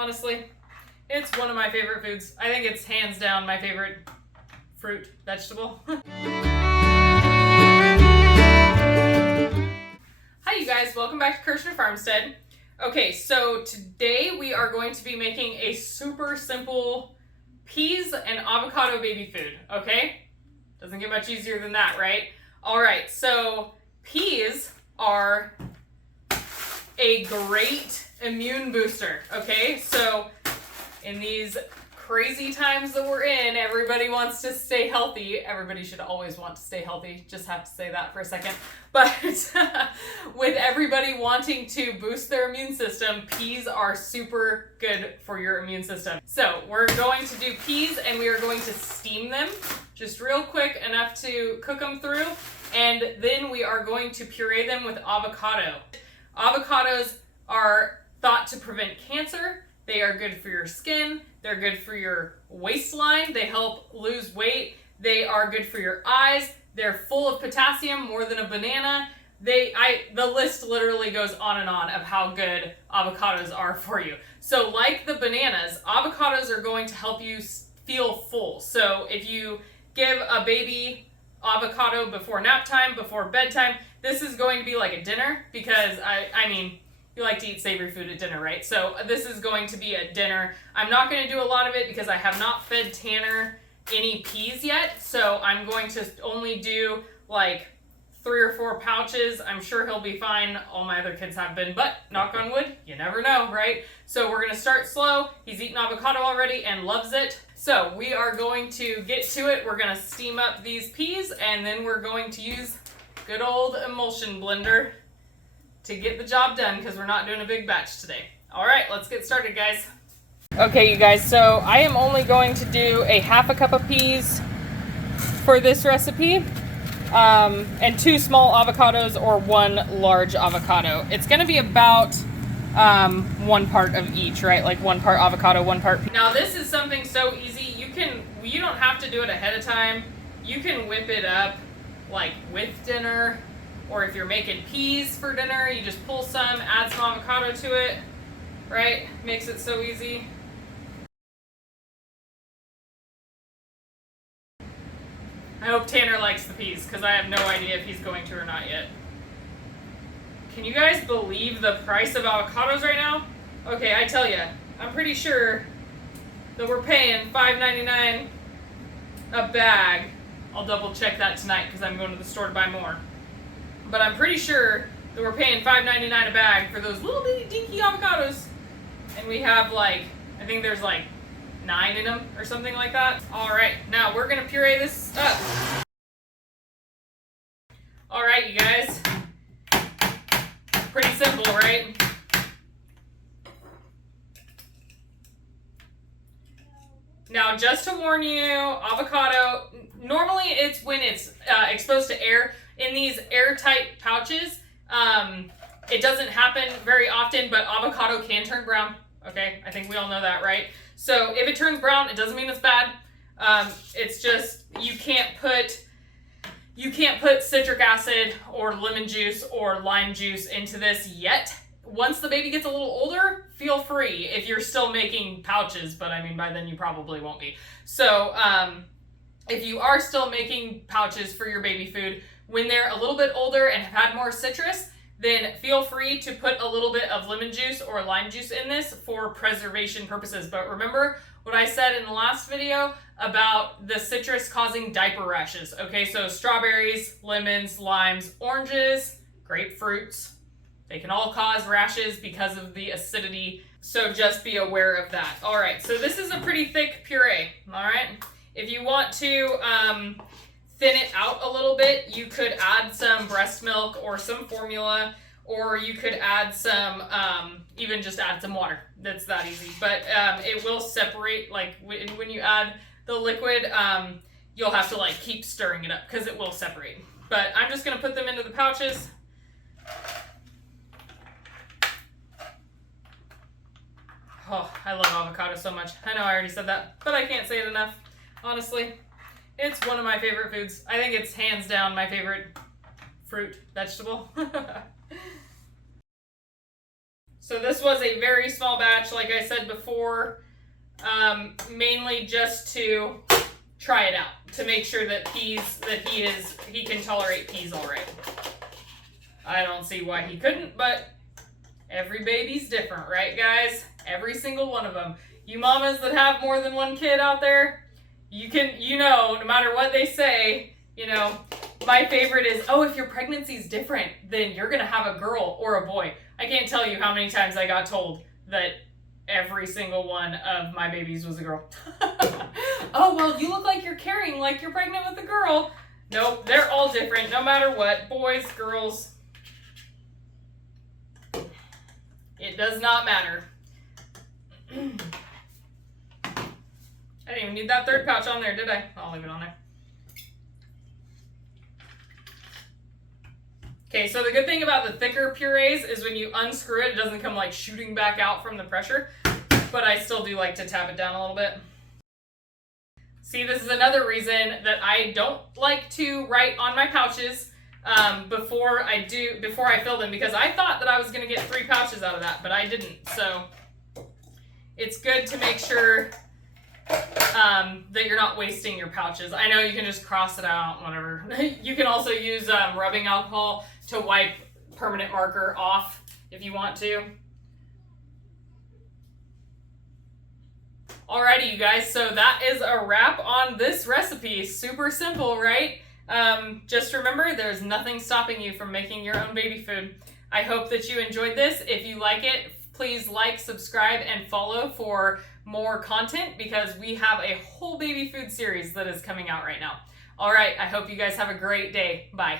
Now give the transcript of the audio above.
honestly. It's one of my favorite foods. I think it's hands down my favorite fruit, vegetable. Hi you guys, welcome back to Kirshner FarmStead. Okay, so today we are going to be making a super simple peas and avocado baby food, okay? Doesn't get much easier than that, right? All right, so peas are a great immune booster, okay? So in these crazy times that we're in, everybody wants to stay healthy. Everybody should always want to stay healthy. Just have to say that for a second. But with everybody wanting to boost their immune system, peas are super good for your immune system. So we're going to do peas and we are going to steam them just real quick, enough to cook them through. And then we are going to puree them with avocado. Avocados are thought to prevent cancer. They are good for your skin. They're good for your waistline. They help lose weight. They are good for your eyes. They're full of potassium, more than a banana. The list literally goes on and on of how good avocados are for you. So like the bananas, avocados are going to help you feel full. So if you give a baby avocado before nap time, before bedtime, this is going to be like a dinner, because I mean, you like to eat savory food at dinner, right? So this is going to be a dinner. I'm not going to do a lot of it because I have not fed Tanner any peas yet. So I'm going to only do like 3 or 4 pouches. I'm sure he'll be fine. All my other kids have been, but knock on wood, you never know, right? So we're going to start slow. He's eaten avocado already and loves it. So we are going to get to it. We're going to steam up these peas and then we're going to use good old emulsion blender to get the job done, because we're not doing a big batch today. All right, let's get started, guys. Okay, you guys, so I am only going to do a ½ a cup of peas for this recipe, and 2 small avocados or 1 large avocado. It's gonna be about 1 part of each, right? Like 1 part avocado, 1 part pea. Now this is something so easy. You don't have to do it ahead of time. You can whip it up like with dinner. Or if you're making peas for dinner, you just pull some, add some avocado to it, right? Makes it so easy. I hope Tanner likes the peas, because I have no idea if he's going to or not yet. Can you guys believe the price of avocados right now? Okay, I tell you, I'm pretty sure that we're paying $5.99 a bag. I'll double check that tonight because I'm going to the store to buy more. But I'm pretty sure that we're paying $5.99 a bag for those little bitty dinky avocados. And we have like, I think there's like 9 in them or something like that. All right, now we're gonna puree this up. All right, you guys. Pretty simple, right? Now, just to warn you, avocado, normally it's when it's exposed to air. In these airtight pouches, it doesn't happen very often, but avocado can turn brown. Okay, I think we all know that, right? So if it turns brown, it doesn't mean it's bad. It's just you can't put citric acid or lemon juice or lime juice into this yet. Once the baby gets a little older, feel free if you're still making pouches, but I mean by then you probably won't be. So if you are still making pouches for your baby food, when they're a little bit older and have had more citrus, then feel free to put a little bit of lemon juice or lime juice in this for preservation purposes. But remember what I said in the last video about the citrus causing diaper rashes. Okay, so strawberries, lemons, limes, oranges, grapefruits, they can all cause rashes because of the acidity. So just be aware of that. All right, so this is a pretty thick puree, all right? If you want to thin it out a little bit, you could add some breast milk or some formula, or you could add some, even just add some water. That's that easy. But it will separate, like when you add the liquid, you'll have to like keep stirring it up because it will separate. But I'm just gonna put them into the pouches. Oh, I love avocado so much. I know I already said that, but I can't say it enough. Honestly, it's one of my favorite foods. I think it's hands down my favorite fruit, vegetable. So this was a very small batch, like I said before, mainly just to try it out, to make sure that he can tolerate peas all right. I don't see why he couldn't, but every baby's different, right, guys? Every single one of them. You mamas that have more than one kid out there, no matter what they say, my favorite is, oh, if your pregnancy's different, then you're going to have a girl or a boy. I can't tell you how many times I got told that every single one of my babies was a girl. Oh, well, you look like you're carrying like you're pregnant with a girl. Nope, they're all different, no matter what. Boys, girls. It does not matter. I didn't even need that third pouch on there, did I? I'll leave it on there. Okay, so the good thing about the thicker purees is when you unscrew it, it doesn't come like shooting back out from the pressure, but I still do like to tap it down a little bit. See, this is another reason that I don't like to write on my pouches before I fill them, because I thought that I was going to get 3 pouches out of that, but I didn't. So it's good to make sure that you're not wasting your pouches. I know you can just cross it out, whatever. You can also use rubbing alcohol to wipe permanent marker off if you want to. Alrighty, you guys, so that is a wrap on this recipe. Super simple, right? Just remember, there's nothing stopping you from making your own baby food. I hope that you enjoyed this. If you like it, please like, subscribe, and follow for more content, because we have a whole baby food series that is coming out right now. All right, I hope you guys have a great day. Bye.